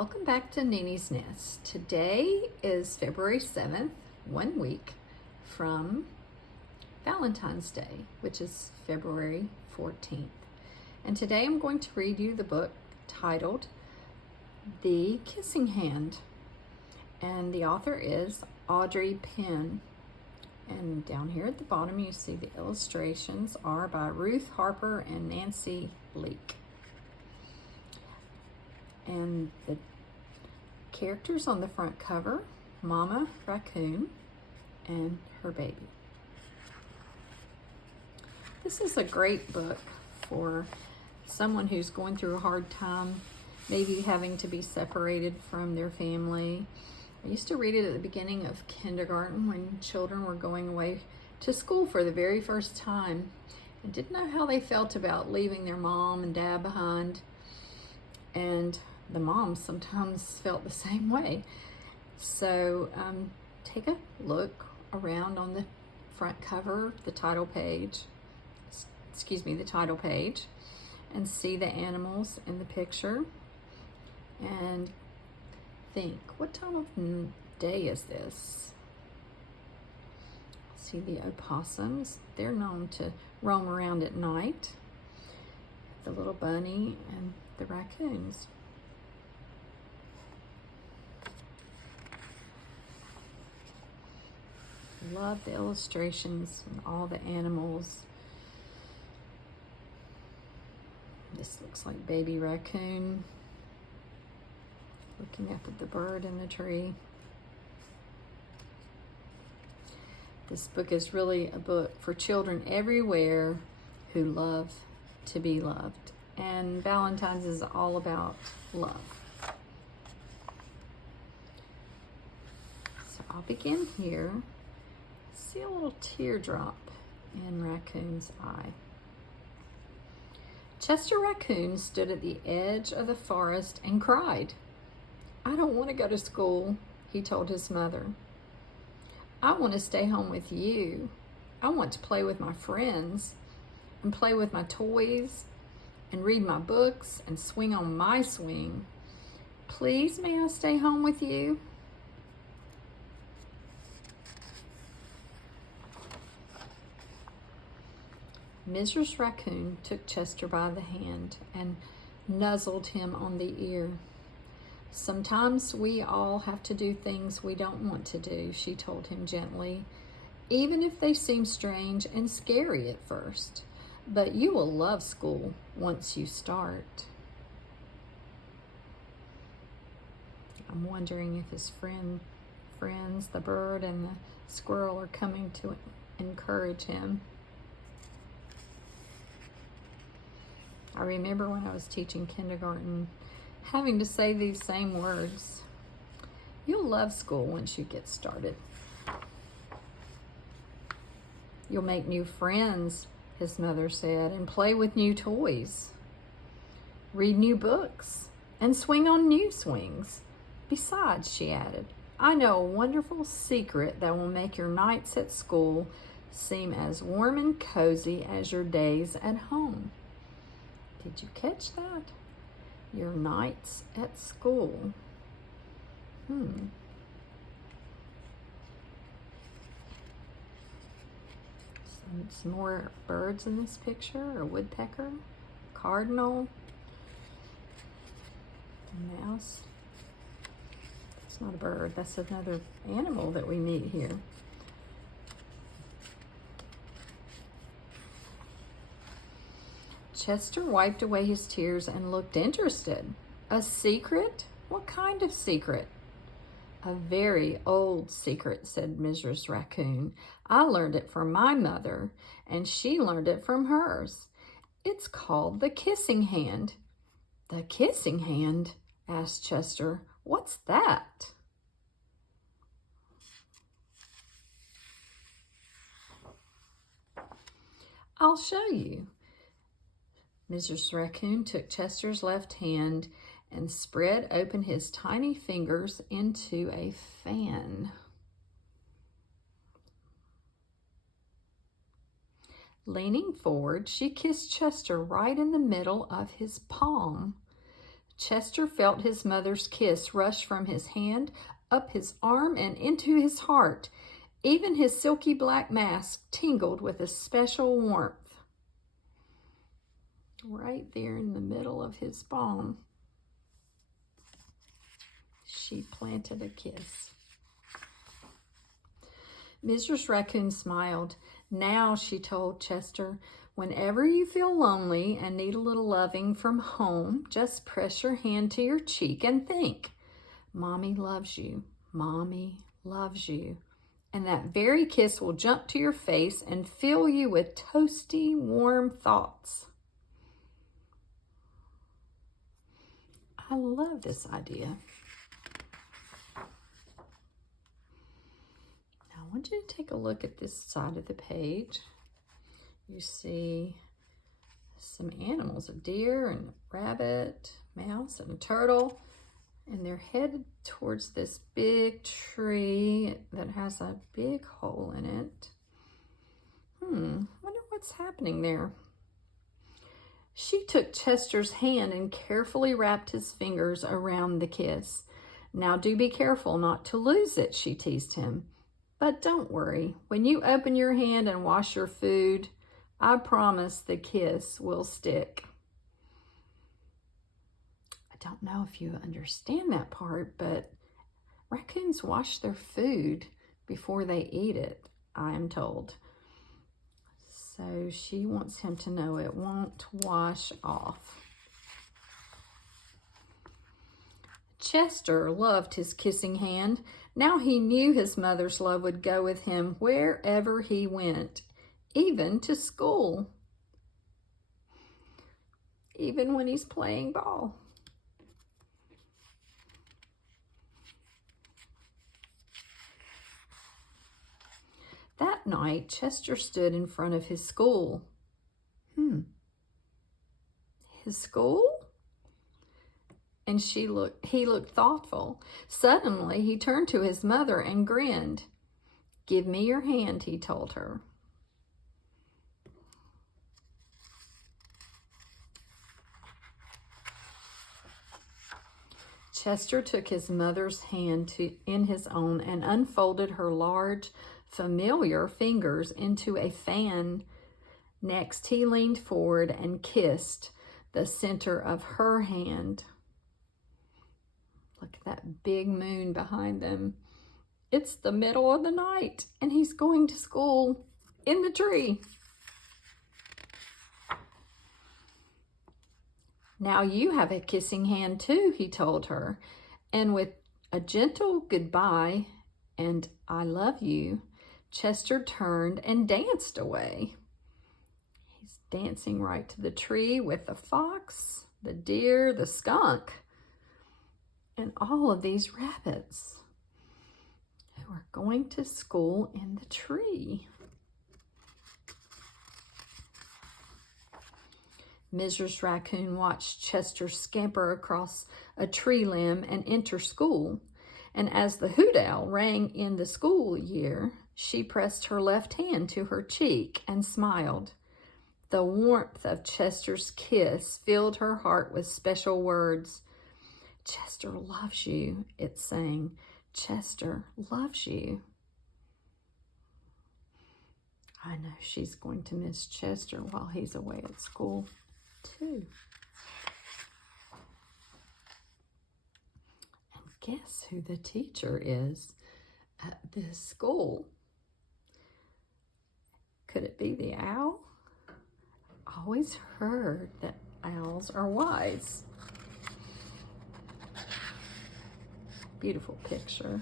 Welcome back to Nini's Nest. Today is February 7th, 1 week from Valentine's Day, which is February 14th. And today I'm going to read you the book titled The Kissing Hand. And the author is Audrey Penn. And down here at the bottom you see the illustrations are by Ruth Harper and Nancy Leake. And the characters on the front cover, Mama Raccoon and her baby. This is a great book for someone who's going through a hard time, maybe having to be separated from their family. I used to read it at the beginning of kindergarten when children were going away to school for the very first time and didn't know how they felt about leaving their mom and dad behind. And the moms sometimes felt the same way. So take a look around on the front cover, the title page, and see the animals in the picture and think, what time of day is this? See the opossums, they're known to roam around at night. The little bunny and the raccoons. Love the illustrations and all the animals. This looks like baby raccoon looking up at the bird in the tree. This book is really a book for children everywhere who love to be loved. And Valentine's is all about love. So I'll begin here. See a little teardrop in Raccoon's eye. Chester Raccoon stood at the edge of the forest and cried. "I don't want to go to school," he told his mother. "I want to stay home with you. I want to play with my friends and play with my toys and read my books and swing on my swing. Please, may I stay home with you?" Mrs. Raccoon took Chester by the hand and nuzzled him on the ear. "Sometimes we all have to do things we don't want to do," she told him gently, "even if they seem strange and scary at first. But you will love school once you start." I'm wondering if his friends, the bird and the squirrel, are coming to encourage him. I remember when I was teaching kindergarten having to say these same words. You'll love school once you get started. You'll make new friends, his mother said, and play with new toys. Read new books and swing on new swings. Besides, she added, I know a wonderful secret that will make your nights at school seem as warm and cozy as your days at home. Did you catch that? Your nights at school. Some more birds in this picture. A woodpecker, cardinal, a mouse. It's not a bird, that's another animal that we meet here. Chester wiped away his tears and looked interested. A secret? What kind of secret? A very old secret, said Mrs. Raccoon. I learned it from my mother, and she learned it from hers. It's called the kissing hand. The kissing hand? Asked Chester. What's that? I'll show you. Mrs. Raccoon took Chester's left hand and spread open his tiny fingers into a fan. Leaning forward, she kissed Chester right in the middle of his palm. Chester felt his mother's kiss rush from his hand, up his arm, and into his heart. Even his silky black mask tingled with a special warmth. Right there in the middle of his palm, she planted a kiss. Mrs. Raccoon smiled. Now, she told Chester, whenever you feel lonely and need a little loving from home, just press your hand to your cheek and think, Mommy loves you. Mommy loves you. And that very kiss will jump to your face and fill you with toasty, warm thoughts. I love this idea. Now, I want you to take a look at this side of the page. You see some animals, a deer and a rabbit, mouse and a turtle, and they're headed towards this big tree that has a big hole in it. Wonder what's happening there. She took Chester's hand and carefully wrapped his fingers around the kiss. Now do be careful not to lose it, she teased him. But don't worry, when you open your hand and wash your food, I promise the kiss will stick. I don't know if you understand that part, but raccoons wash their food before they eat it, I am told. So she wants him to know it won't wash off. Chester loved his kissing hand. Now he knew his mother's love would go with him wherever he went, even to school, even when he's playing ball. That night, Chester stood in front of his school. His school? And he looked thoughtful. Suddenly, he turned to his mother and grinned. Give me your hand, he told her. Chester took his mother's hand in his own and unfolded her large, familiar fingers into a fan. Next, he leaned forward and kissed the center of her hand. Look at that big moon behind them. It's the middle of the night, and he's going to school in the tree. Now you have a kissing hand too, he told her. And with a gentle goodbye and I love you, Chester turned and danced away. He's dancing right to the tree with the fox, the deer, the skunk, and all of these rabbits who are going to school in the tree. Mrs. Raccoon watched Chester scamper across a tree limb and enter school. And as the hoot owl rang in the school year, she pressed her left hand to her cheek and smiled. The warmth of Chester's kiss filled her heart with special words. Chester loves you, it sang. Chester loves you. I know she's going to miss Chester while he's away at school, too. And guess who the teacher is at this school? Could it be the owl? I always heard that owls are wise. Beautiful picture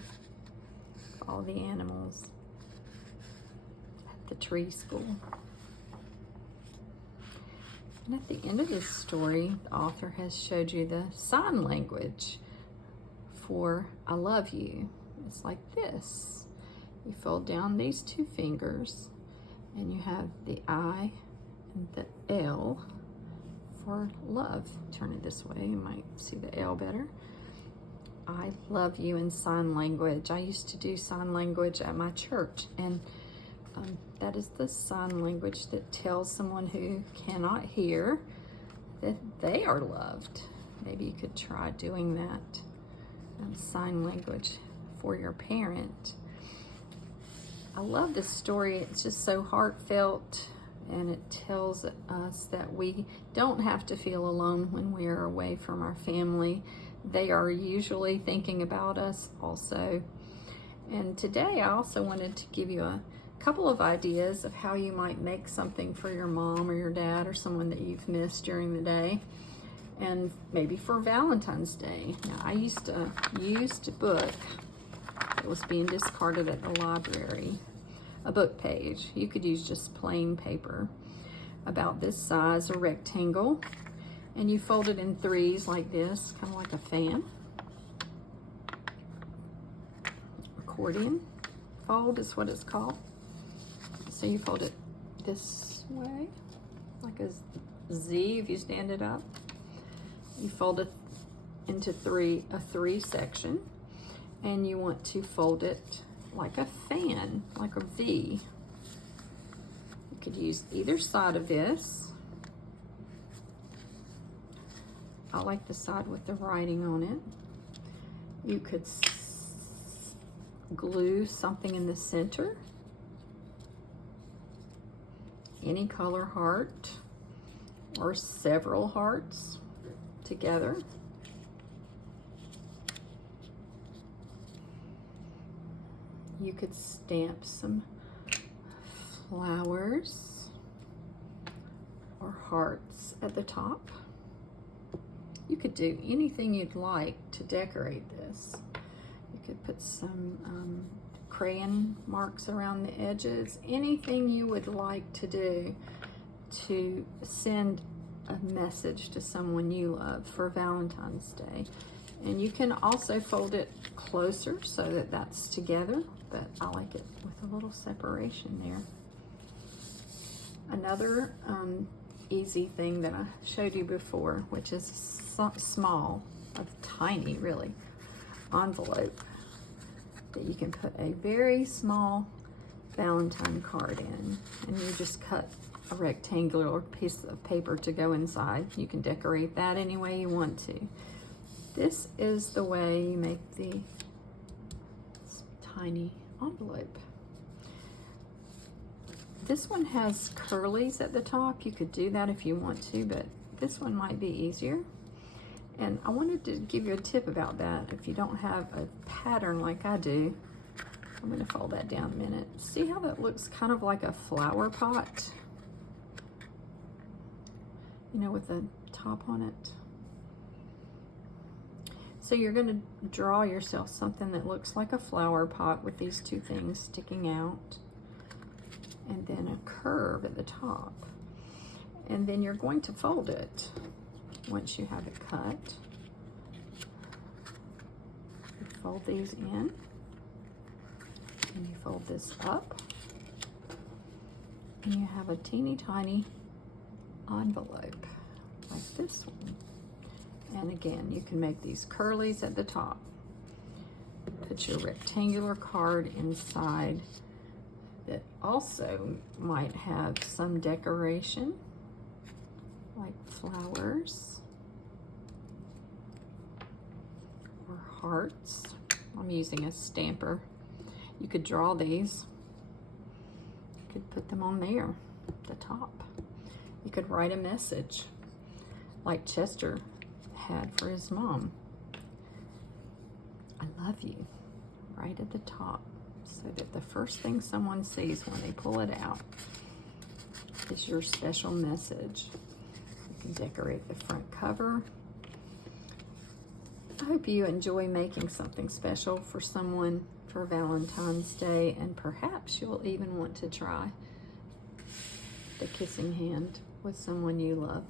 of all the animals at the tree school. And at the end of this story, the author has showed you the sign language for I love you. It's like this. You fold down these two fingers and you have the I and the L for love. Turn it this way, you might see the L better. I love you in sign language. I used to do sign language at my church, and that is the sign language that tells someone who cannot hear that they are loved. Maybe you could try doing that sign language for your parent. I love this story. It's just so heartfelt, and it tells us that we don't have to feel alone when we are away from our family. They are usually thinking about us also. And today I also wanted to give you a couple of ideas of how you might make something for your mom or your dad or someone that you've missed during the day, and maybe for Valentine's Day. Now, I used a used book that was being discarded at the library, a book page. You could use just plain paper about this size, a rectangle, and you fold it in threes like this, kind of like a fan. Accordion fold is what it's called. So you fold it this way, like a Z if you stand it up. You fold it into a three section, and you want to fold it like a fan, like a V. You could use either side of this. I like the side with the writing on it. You could glue something in the center, any color heart or several hearts together. You could stamp some flowers or hearts at the top. You could do anything you'd like to decorate this. You could put some crayon marks around the edges, anything you would like to do to send a message to someone you love for Valentine's Day. And you can also fold it closer so that that's together, but I like it with a little separation there. Another easy thing that I showed you before, which is small, a tiny really, envelope that you can put a very small Valentine card in, and you just cut a rectangular piece of paper to go inside. You can decorate that any way you want to. This is the way you make the tiny envelope. This one has curlies at the top. You could do that if you want to, but this one might be easier. And I wanted to give you a tip about that. If you don't have a pattern like I do, I'm going to fold that down a minute. See how that looks kind of like a flower pot? You know, with the top on it. So you're going to draw yourself something that looks like a flower pot with these two things sticking out, and then a curve at the top. And then you're going to fold it once you have it cut. You fold these in, and you fold this up, and you have a teeny tiny envelope like this one. And again, you can make these curlies at the top. Put your rectangular card inside that also might have some decoration, like flowers or hearts. I'm using a stamper. You could draw these. You could put them on there, the top. You could write a message like Chester had for his mom. I love you, right at the top, so that the first thing someone sees when they pull it out is your special message. You can decorate the front cover. I hope you enjoy making something special for someone for Valentine's Day, and perhaps you'll even want to try the kissing hand with someone you love.